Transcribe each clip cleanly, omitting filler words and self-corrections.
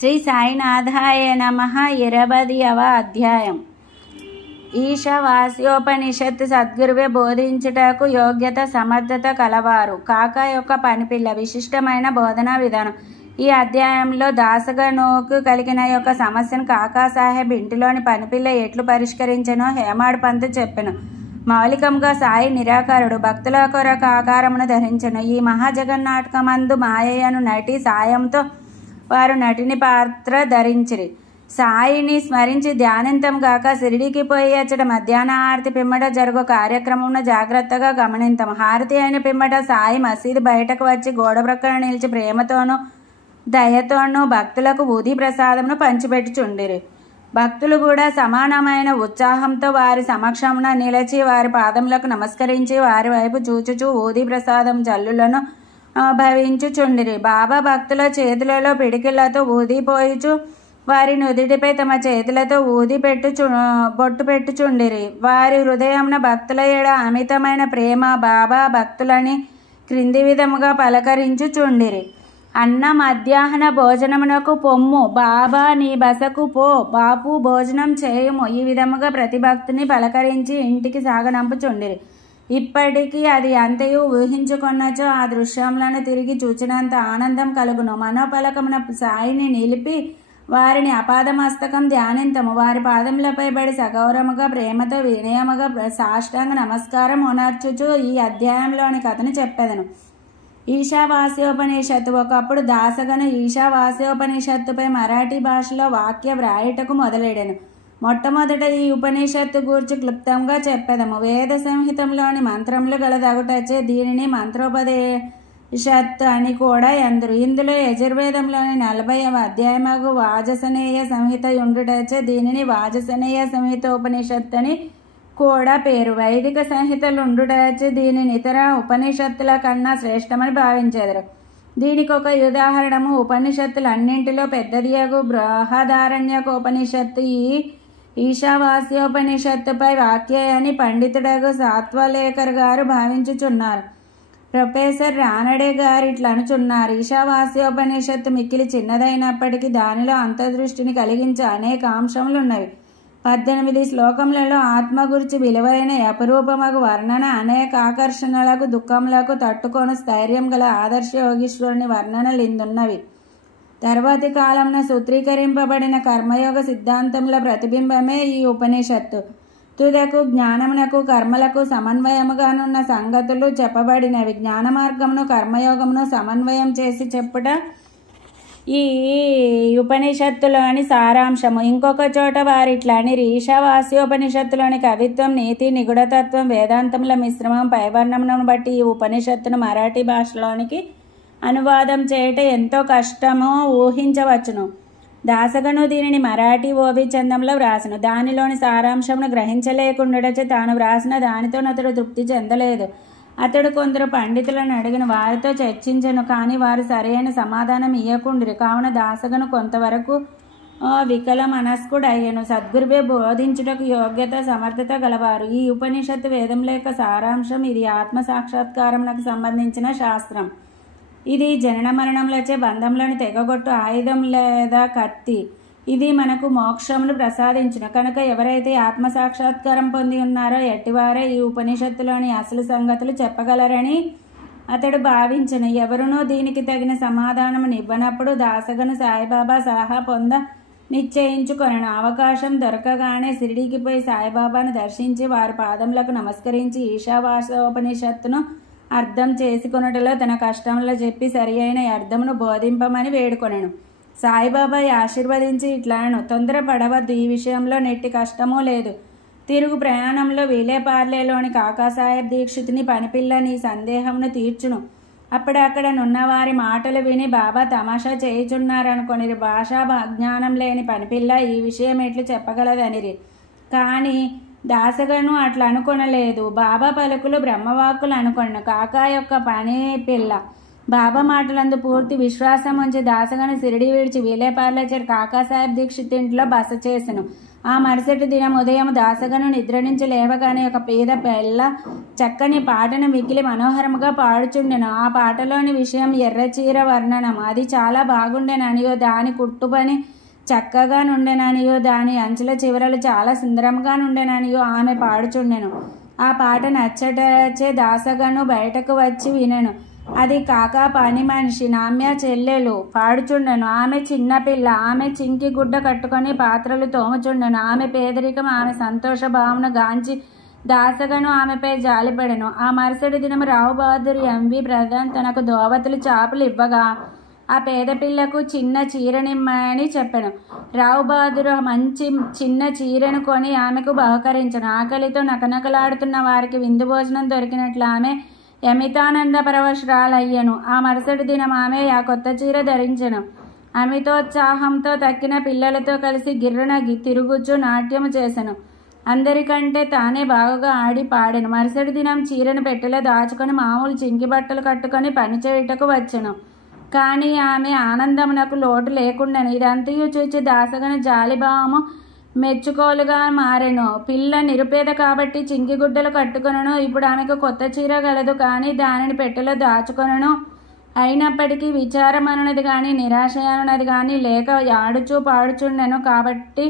శ్రీ సాయినాథాయ నమః. 20వ అధ్యాయం. ఈశావాస్యోపనిషత్తు సద్గురువే బోధించుటకు యోగ్యత సమర్థత కలవారు. కాకా యొక్క పనిపిల్ల విశిష్టమైన బోధనా విధానం. ఈ అధ్యాయంలో దాసగనుకు కలిగిన యొక్క సమస్యను కాకాసాహెబ్ ఇంటిలోని పనిపిల్ల ఎట్లు పరిష్కరించెనో హేమాడ్ పంత్ చెప్పెను. మౌలికంగా సాయి నిరాకారుడు, భక్తుల కొరకు ఆకారమును ధరించెను. ఈ మహాజగన్నాటకమందు మాయను నటి సాయంతో వారు నటిని పాత్ర ధరించిరి. సాయిని స్మరించి ధ్యానింతం గాక సిరిడికి పోయి అచ్చట మధ్యాహ్న హారతి పిమ్మట జరుగు కార్యక్రమమును జాగ్రత్తగా గమనింతం. హారతి అయిన పిమ్మట సాయి మసీదు బయటకు వచ్చి గోడ ప్రక్కన నిలిచి ప్రేమతోనూ దయతోనూ భక్తులకు ఊది ప్రసాదమును పంచిపెట్టుచుండిరి. భక్తులు కూడా సమానమైన ఉత్సాహంతో వారి సమక్షమున నిలిచి వారి పాదములకు నమస్కరించి వారి వైపు చూచుచూ ఊది ప్రసాదం జల్లులను భవించుచుండిరి. బాబా భక్తుల చేతులలో పిడికిళ్లతో ఊదిపోయిచు వారి నుదిటిపై తమ చేతులతో బొట్టు పెట్టుచుండిరి. వారి హృదయమున భక్తుల ఎడ అమితమైన ప్రేమ. బాబా భక్తులని క్రింది విధముగా పలకరించుచుండిరి. అన్న మధ్యాహ్న భోజనమునకు పొమ్ము, బాబా నీ బసకు పో, బాపు భోజనం చేయుము. ఈ విధముగా ప్రతి భక్తుని పలకరించి ఇంటికి సాగనంపుచుండిరి. ఇప్పటికీ అది అంతయు ఊహించుకొన్నచో ఆ దృశ్యములను తిరిగి చూచినంత ఆనందం కలుగును. మనోపలకమున సాయిని నిలిపి వారిని అపాదమస్తకం ధ్యానింతము. వారి పాదములపై పడి సగౌరముగా ప్రేమతో వినయముగా సాష్టాంగ నమస్కారం ఉనర్చుచు ఈ అధ్యాయంలోని కథను చెప్పెదను. ఈశావాస్యోపనిషత్తు. ఒకప్పుడు దాసగను ఈశావాస్యోపనిషత్తుపై మరాఠీ భాషలో వాక్య వ్రాయుటకు మొదలెడెను. మొట్టమొదట ఈ ఉపనిషత్తు గూర్చి క్లుప్తంగా చెప్పెదము. వేద సంహితంలోని మంత్రములు గలదగుటచే దీనిని మంత్రోపదేశత్తు అని కూడా ఎందురు. ఇందులో యజుర్వేదంలోని 40వ అధ్యాయమగు వాజసనేయ సంహిత ఉండుటచే దీనిని వాజసనేయ సంహితోపనిషత్తు అని కూడా పేరు. వైదిక సంహితలు ఉండుటచే దీనిని ఇతర ఉపనిషత్తుల కన్నా శ్రేష్టమని భావించెదరు. దీనికి ఒక ఉదాహరణము ఉపనిషత్తులన్నింటిలో పెద్దదియగు బృహదారణ్యకోపనిషత్తు. ఈ ఈశావాస్యోపనిషత్తుపై వాక్య అని పండితుడగు సాత్వలేకర్ గారు భావించుచున్నారు. ప్రొఫెసర్ రానడే గారు ఇట్లా అనుచున్నారు. ఈశావాస్యోపనిషత్తు మిక్కిలి చిన్నదైనప్పటికీ దానిలో అంతర్దృష్టిని కలిగించే అనేక అంశములు ఉన్నవి. 18 శ్లోకములలో ఆత్మ గురించి విలువైన అపరూపమగు వర్ణన, అనేక ఆకర్షణలకు దుఃఖములకు తట్టుకొని స్థైర్యం గల ఆదర్శ యోగీశ్వరుని వర్ణనలు ఇందున్నవి. తర్వాతి కాలంలో సూత్రీకరింపబడిన కర్మయోగ సిద్ధాంతముల ప్రతిబింబమే ఈ ఉపనిషత్తు. తుదకు జ్ఞానమునకు కర్మలకు సమన్వయముగానున్న సంగతులు చెప్పబడినవి. జ్ఞాన మార్గమును కర్మయోగమును సమన్వయం చేసి చెప్పుట ఈ ఉపనిషత్తులోని సారాంశము. ఇంకొక చోట వారిట్లని ఈశావాస్యోపనిషత్తులోని కవిత్వం, నీతి, నిగుఢతత్వం, వేదాంతముల మిశ్రమం, పైవర్ణమును బట్టి ఈ ఉపనిషత్తును మరాఠీ భాషలోనికి అనువాదం చేయట ఎంతో కష్టమో ఊహించవచ్చును. దాసగను దీనిని మరాఠీ ఓవి చందంలో వ్రాసను. దానిలోని సారాంశమును గ్రహించలేకుండాచే తాను వ్రాసిన దానితో అతడు తృప్తి చెందలేదు. అతడు కొందరు పండితులను అడిగిన వారితో చర్చించను, కానీ వారు సరైన సమాధానం ఇయ్యకుండిరి. కావున దాసగను కొంతవరకు వికల మనస్కుడయ్యను. సద్గురువే బోధించుటకు యోగ్యత సమర్థత గలవారు. ఈ ఉపనిషత్తు వేదముల యొక్క సారాంశం. ఇది ఆత్మ సాక్షాత్కారమునకు సంబంధించిన శాస్త్రం. ఇది జనన మరణములచే బంధంలోని తెగగొట్టు ఆయుధం లేదా కత్తి. ఇది మనకు మోక్షమును ప్రసాదించును. కనుక ఎవరైతే ఆత్మ సాక్షాత్కారం పొంది ఉన్నారో ఎట్టివారే ఈ ఉపనిషత్తులోని అసలు సంగతులు చెప్పగలరని అతడు భావించను. ఎవరునూ దీనికి తగిన సమాధానము ఇవ్వనప్పుడు దాసగను సాయిబాబా సలహా పొంద నిశ్చయించుకొనెను. అవకాశం దొరకగానే షిరిడీకి పోయి సాయిబాబాను దర్శించి వారి పాదములకు నమస్కరించి ఈశావాస్యోపనిషత్తును అర్థం చేసుకొనుటలో తన కష్టంలో చెప్పి సరి అయిన అర్థమును బోధింపమని వేడుకొనెను. సాయిబాబా ఆశీర్వదించి ఇట్లాను, తొందరపడవద్దు, ఈ విషయంలో నెట్టి కష్టమూ లేదు. తిరుగు ప్రయాణంలో విలేపార్లేలోని కాకాసాహెబ్ దీక్షితుని పనిపిల్ల నీ సందేహమును తీర్చును. అప్పుడక్కడ నున్నవారి మాటలు విని బాబా తమాషా చేయుచున్నారనుకొనిరి. భాషా జ్ఞానం లేని పనిపిల్ల ఈ విషయం ఎట్లు చెప్పగలదనిరి. కానీ దాసగను అట్లా అనుకొనలేదు. బాబా పలుకులు బ్రహ్మవాక్కులు అనుకొనను. కాకా యొక్క పని పిల్ల బాబా మాటలందు పూర్తి విశ్వాసం ఉంచి దాసగను షిరిడి విడిచి విలేపార్లేచర్ కాకాసాహెబ్ దీక్షిత్ ఇంట్లో బస చేసెను. ఆ మరుసటి దినం ఉదయం దాసగను నిద్ర నుంచి లేవగానే ఒక పేద పిల్ల చక్కని పాటను మిక్కిలి మనోహరముగా పాడుచుండెను. ఆ పాటలోని విషయం ఎర్రచీర వర్ణనం. అది చాలా బాగుండెననియో, దాని కుట్టుపని చక్కగా నుండెననియో, దాని అంచుల చివరలు చాలా సుందరంగా నుండెననియో ఆమె పాడుచుండెను. ఆ పాట నచ్చటచే దాసగను బయటకు వచ్చి వినెను. అది కాక పని మనిషి నామ్య చెల్లెలు పాడుచుండెను. ఆమె చిన్నపిల్ల. ఆమె చింకి గుడ్డ కట్టుకొని పాత్రలు తోముచుండెను. ఆమె పేదరికం, ఆమె సంతోష భావన గాంచి దాసగను ఆమెపై జాలిపడెను. ఆ మరుసటి దినం రావు బహదూర్ ఎంవి ప్రధాన్ తనకు దోవతులు చాపులు ఇవ్వగా ఆ పేద పిల్లకు చిన్న చీరనిమ్మని చెప్పాను. రావు బహదూర్ మంచి చిన్న చీరను కొని ఆమెకు బహుకరించను. ఆకలితో నకనకలాడుతున్న వారికి విందు భోజనం దొరికినట్లు ఆమె యమితానంద పరవశురాలయ్యను. ఆ మరుసటి దినం ఆమె ఆ కొత్త చీర ధరించెను. అమితోత్సాహంతో తక్కిన పిల్లలతో కలిసి గిర్రన తిరుగుచు నాట్యము చేసెను. అందరికంటే తానే బాగా ఆడి పాడెను. మరుసటి దినం చీరను పెట్టెలో దాచుకొని మామూలు చింకి బట్టలు కట్టుకొని పనిచేయుటకు వచ్చెను. కానీ ఆమె ఆనందమునకు లోటు లేకుండాను. ఇదంతయు చూచి దాసగను జాలిభావము మెచ్చుకోలుగా మారెను. పిల్ల నిరుపేద కాబట్టి చింకి గుడ్డలు కట్టుకొనను. ఇప్పుడు ఆమెకు కొత్త చీర గలదు, కానీ దానిని పెట్టెలో దాచుకొనను. అయినప్పటికీ విచారం అనున్నది కానీ నిరాశ అనున్నది కానీ లేక ఆడుచూ పాడుచుండెను. కాబట్టి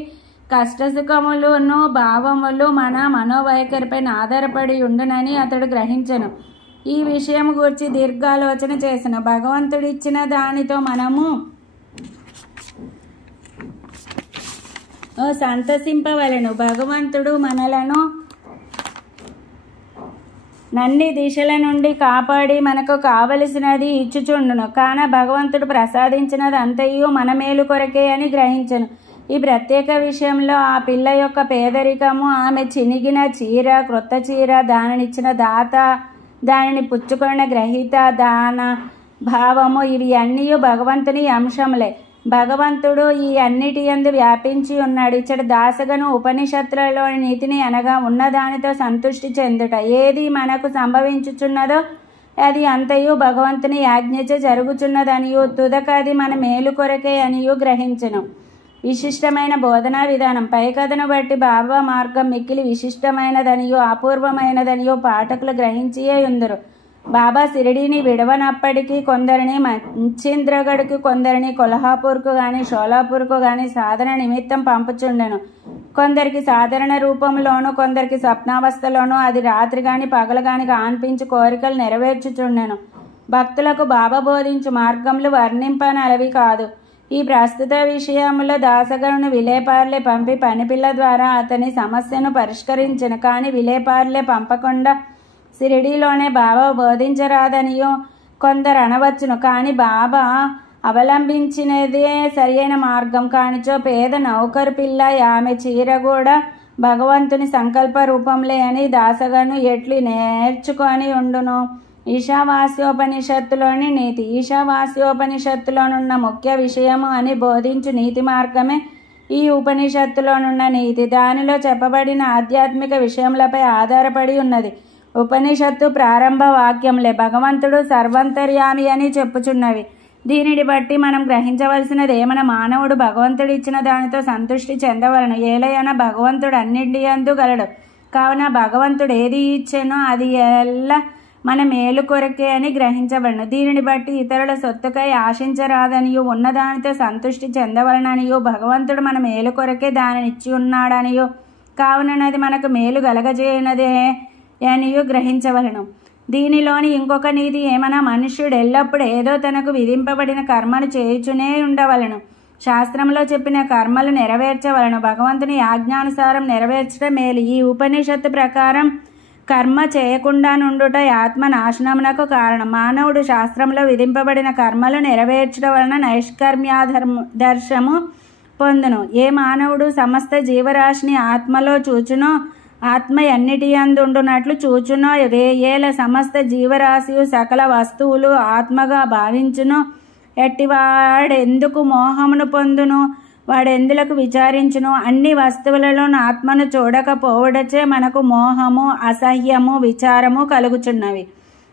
కష్టసుఖములను భావములు మన మనోవైఖరిపై ఆధారపడి ఉండునని అతడు గ్రహించెను. ఈ విషయం గురించి దీర్ఘాలోచన చేసెను. భగవంతుడిచ్చిన దానితో మనము సంతసింపవలెను. భగవంతుడు మనలను నన్ని దిశల నుండి కాపాడి మనకు కావలసినది ఇచ్చుచుండును. కాన భగవంతుడు ప్రసాదించినది అంతయు మన మేలు కొరకే అని గ్రహించెను. ఈ ప్రత్యేక విషయంలో ఆ పిల్ల యొక్క పేదరికము, ఆమె చినిగిన చీర, క్రొత్త చీర, దానినిచ్చిన దాత, దానిని పుచ్చుకున్న గ్రహీత, దాన భావము, ఇవి అన్నీ భగవంతుని అంశములే. భగవంతుడు ఈ అన్నిటి యందు వ్యాపించి ఉన్నాడు. ఇచ్చట దాసగను ఉపనిషత్తులలోని నీతిని అనగా ఉన్నదానితో సంతృష్టి చెందుట. ఏది మనకు సంభవించుచున్నదో అది అంతయు భగవంతుని ఆజ్ఞచే జరుగుచున్నదనియు, తుదకది మన మేలు కొరకే అనియు గ్రహించెను. విశిష్టమైన బోధనా విధానం. పైకథను బట్టి బాబా మార్గం మిక్కిలి విశిష్టమైనదనియో అపూర్వమైనదనియో పాఠకులు గ్రహించియే ఉందరు. బాబా షిరిడీని విడవనప్పటికీ కొందరిని మంచింద్రగఢ్కు, కొందరిని కొల్హాపూర్కు కానీ షోలాపూర్కు కానీ సాధన నిమిత్తం పంపుచుండెను. కొందరికి సాధారణ రూపంలోనూ, కొందరికి స్వప్నావస్థలోనూ, అది రాత్రి కానీ పగలు కానీ కాన్పించి కోరికలు నెరవేర్చుచుండెను. భక్తులకు బాబా బోధించు మార్గములు వర్ణింపనలవి కాదు. ఈ ప్రస్తుత విషయంలో దాసగను విలేపార్లే పంపి పనిపిల్ల ద్వారా అతని సమస్యను పరిష్కరించెను. కానీ విలేపార్లే పంపకుండా షిరిడీలోనే బాబా బోధించరాదనియో కొందరు అనవచ్చును. కానీ బాబా అవలంబించినదే సరియైన మార్గం కానిచో పేద నౌకరు పిల్ల ఆమె చీర కూడా భగవంతుని సంకల్ప రూపంలే అని దాసగను ఎట్లు నేర్చుకొని ఉండును. ఈశావాస్యోపనిషత్తులోని నీతి. ఈశావాస్యోపనిషత్తులోనున్న ముఖ్య విషయము అని బోధించు నీతి మార్గమే ఈ ఉపనిషత్తులోనున్న నీతి. దానిలో చెప్పబడిన ఆధ్యాత్మిక విషయములపై ఆధారపడి ఉన్నది. ఉపనిషత్తు ప్రారంభ వాక్యంలే భగవంతుడు సర్వంతర్యామి అని చెప్పుచున్నవి. దీనిని బట్టి మనం గ్రహించవలసినది ఏమన మానవుడు భగవంతుడు ఇచ్చిన దానితో సంతృష్టి చెందవలను. ఏలయన భగవంతుడు అన్నింటి యందు గలడు. కావున భగవంతుడు ఏది ఇచ్చెనో అది ఎల్లా మన మేలు కొరకే అని గ్రహించబడను. దీనిని బట్టి ఇతరుల సొత్తుకై ఆశించరాదనియో, ఉన్నదానితో సంతృష్టి చెందవలననియో, భగవంతుడు మన మేలు కొరకే దానిని ఇచ్చి ఉన్నాడనియో, కావునది మనకు మేలు గలగజేయనదే అనియో గ్రహించవలను. దీనిలోని ఇంకొక నీతి ఏమన్నా, మనుష్యుడు ఎల్లప్పుడూ ఏదో తనకు విధింపబడిన కర్మను చేయుచునే ఉండవలను. శాస్త్రంలో చెప్పిన కర్మలు నెరవేర్చవలను. భగవంతుని ఆజ్ఞానుసారం నెరవేర్చడం మేలు. ఈ ఉపనిషత్తు ప్రకారం కర్మ చేయకుండా నుండుట ఆత్మ నాశనమునకు కారణం. మానవుడు శాస్త్రంలో విధింపబడిన కర్మలు నెరవేర్చడం వలన నైష్కర్మ్యాదర్శము పొందును. ఏ మానవుడు సమస్త జీవరాశిని ఆత్మలో చూచునో, ఆత్మ ఎన్నిటి యందుండునట్లు చూచునో, ఏల సమస్త జీవరాశియు సకల వస్తువులు ఆత్మగా భావించునో, ఎట్టివాడెందుకు మోహమును పొందును, వాడెందులకు విచారించును. అన్ని వస్తువులలో ఆత్మను చూడకపోవడచే మనకు మోహము, అసహ్యము, విచారము కలుగుచున్నవి.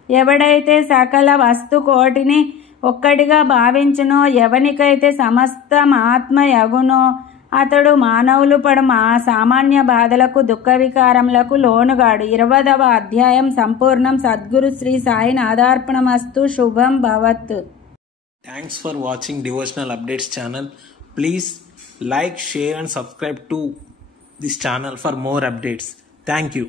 ఎవడైతే సకల వస్తు కోటిని ఒక్కటిగా భావించునో, ఎవనికైతే సమస్తం ఆత్మ యగునో, అతడు మానవులు పడు సామాన్య బాధలకు దుఃఖ వికారములకు లోనుగాడు. 20వ అధ్యాయం సంపూర్ణం. సద్గురు శ్రీ సాయినాథార్పణమస్తు. శుభం భవత్. Thanks for watching Devotional Updates channel. Please like, share and subscribe to this channel for more updates. Thank you.